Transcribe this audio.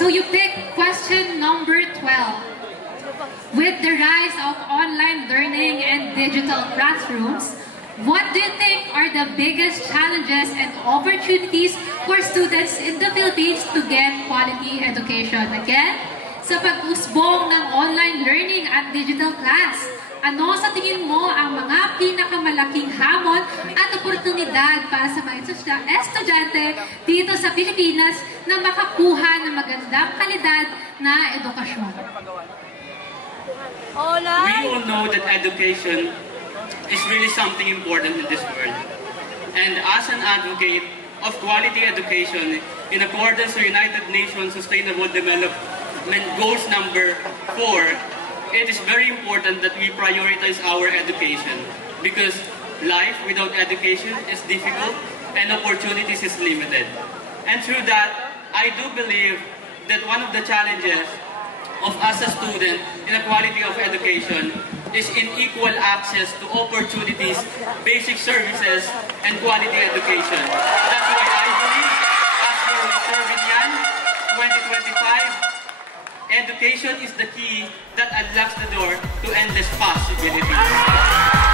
So you pick question number 12. With the rise of online learning and digital classrooms, what do you think are the biggest challenges and opportunities for students in the Philippines to get quality education? Again, sa pag-usbong ng online learning at digital class, ano sa tingin mo ang mga pinakamalaking hamon at oportunidad para sa mga estudyante dito sa Pilipinas na makakuha ng magandang kalidad na edukasyon? We all know that education is really something important in this world. And as an advocate of quality education, in accordance with United Nations Sustainable Development Goals number 4, it is very important that we prioritize our education because life without education is difficult and opportunities is limited. And through that, I do believe that one of the challenges of us as students in the quality of education is in equal access to opportunities, basic services, and quality education. That's why I believe, as your Mr. Vinyan 2025, education is the key that unlocks the door to endless possibilities.